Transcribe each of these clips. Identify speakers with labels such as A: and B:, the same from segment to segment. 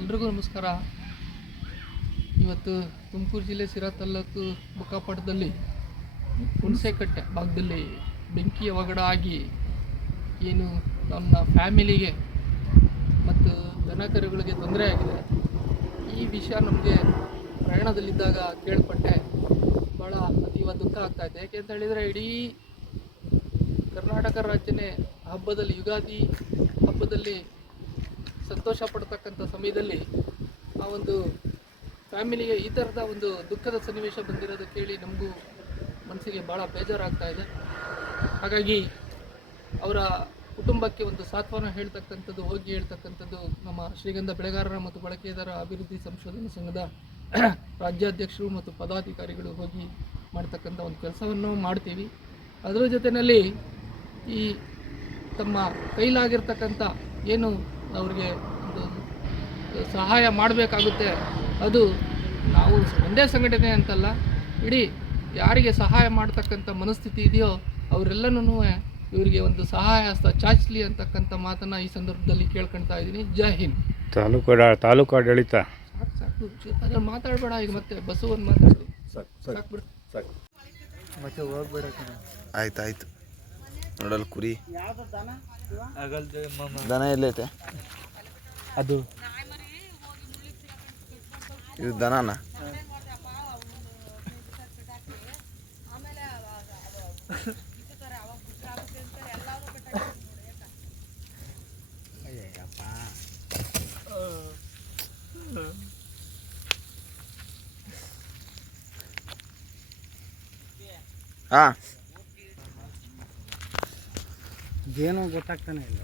A: ಎಲ್ರಿಗೂ ನಮಸ್ಕಾರ. ಇವತ್ತು ತುಮಕೂರು ಜಿಲ್ಲೆ ಸಿರಾ ತಾಲೂಕು ಬುಕ್ಕಾಪಟ್ಟದಲ್ಲಿ ಹುಣಸೆಕಟ್ಟೆ ಭಾಗದಲ್ಲಿ ಬೆಂಕಿ ಒಗಡ ಆಗಿ ಏನು ನನ್ನ ಫ್ಯಾಮಿಲಿಗೆ ಮತ್ತು ದನಕರುಗಳಿಗೆ ತೊಂದರೆ ಆಗಿದೆ. ಈ ವಿಷಯ ನಮಗೆ ಪ್ರಯಾಣದಲ್ಲಿದ್ದಾಗ ಕೇಳ್ಪಟ್ಟೆ. ಭಾಳ ಅತೀವ ದುಃಖ ಆಗ್ತಾ ಇದೆ. ಯಾಕೆ ಅಂತ ಹೇಳಿದರೆ ಇಡೀ ಕರ್ನಾಟಕ ರಾಜ್ಯನೇ ಹಬ್ಬದಲ್ಲಿ, ಯುಗಾದಿ ಹಬ್ಬದಲ್ಲಿ ಸಂತೋಷ ಪಡ್ತಕ್ಕಂಥ ಸಮಯದಲ್ಲಿ ಆ ಒಂದು ಫ್ಯಾಮಿಲಿಗೆ ಈ ಥರದ ಒಂದು ದುಃಖದ ಸನ್ನಿವೇಶ ಬಂದಿರೋದು ಕೇಳಿ ನಮಗೂ ಮನಸ್ಸಿಗೆ ಭಾಳ ಬೇಜಾರಾಗ್ತಾ ಇದೆ. ಹಾಗಾಗಿ ಅವರ ಕುಟುಂಬಕ್ಕೆ ಒಂದು ಸಾಂತ್ವನ ಹೇಳ್ತಕ್ಕಂಥದ್ದು, ಹೋಗಿ ಹೇಳ್ತಕ್ಕಂಥದ್ದು ನಮ್ಮ ಶ್ರೀಗಂಧ ಬೆಳೆಗಾರರ ಮತ್ತು ಬಳಕೆದಾರ ಅಭಿವೃದ್ಧಿ ಸಂಶೋಧನಾ ಸಂಘದ ರಾಜ್ಯಾಧ್ಯಕ್ಷರು ಮತ್ತು ಪದಾಧಿಕಾರಿಗಳು ಹೋಗಿ ಮಾಡ್ತಕ್ಕಂಥ ಒಂದು ಕೆಲಸವನ್ನು ಮಾಡ್ತೀವಿ. ಅದರ ಜೊತೆಯಲ್ಲಿ ಈ ತಮ್ಮ ಕೈಲಾಗಿರ್ತಕ್ಕಂಥ ಏನು ಅವ್ರಿಗೆ ಒಂದು ಸಹಾಯ ಮಾಡಬೇಕಾಗುತ್ತೆ. ಅದು ನಾವು ಒಂದೇ ಸಂಘಟನೆ ಅಂತಲ್ಲ ಇಡೀ ಯಾರಿಗೆ ಸಹಾಯ ಮಾಡ್ತಕ್ಕಂಥ ಮನಸ್ಥಿತಿ ಇದೆಯೋ ಅವರೆಲ್ಲನೂ ಇವರಿಗೆ ಒಂದು ಸಹಾಯ ಹಸ್ತ ಚಾಚಲಿ ಅಂತಕ್ಕಂಥ ಮಾತನ್ನು ಈ ಸಂದರ್ಭದಲ್ಲಿ ಕೇಳ್ಕೊಳ್ತಾ ಇದ್ದೀನಿ. ಜೈ ಹಿಂದ್.
B: ತಾಲೂಕು ತಾಲೂಕು ಆಡಳಿತ.
A: ಸಾಕು ಸಾಕು. ಅದ್ರಲ್ಲಿ ಮಾತಾಡಬೇಡ ಈಗ ಮತ್ತೆ ಬಸ್ಸು ಒಂದು ಮಾತಾಡು. ಸಾಕು ಬಿಡು.
C: ಆಯ್ತು ಆಯ್ತು ನೋಡಲ್ ಕುರಿ. ದನ ಎಲ್ಲೈತೆ?
B: ಅದು.
C: ಇದು ದನನ? ಹಾ
B: ಏನು ಗೊತ್ತಾಗ್ತಾನೆ ಇಲ್ಲ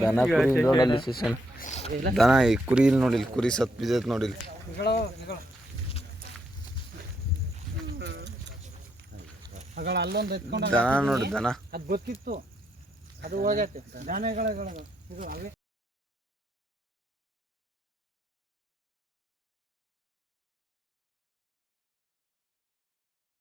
C: ದನ ಕುರಿ ನೋಡಲ್ಲಿ ಸೀಸನ್ ದನ ಈ ಕುರಿ ಇಲ್ಲಿ ನೋಡಿಲ್ಲ ಕುರಿ ಸತ್ ಬಿದ್ದೈತೆ ನೋಡಿ
B: ಅಗಳ ಅಲ್ಲೊಂದು ಎತ್ಕೊಂಡು
C: ದನ ನೋಡಿ ದನ.
B: ಅದು ಗೊತ್ತಿತ್ತು. ಅದು ಹೋಗೈತೆ ದಾನೆಗಳ ಇದು ಅವೇ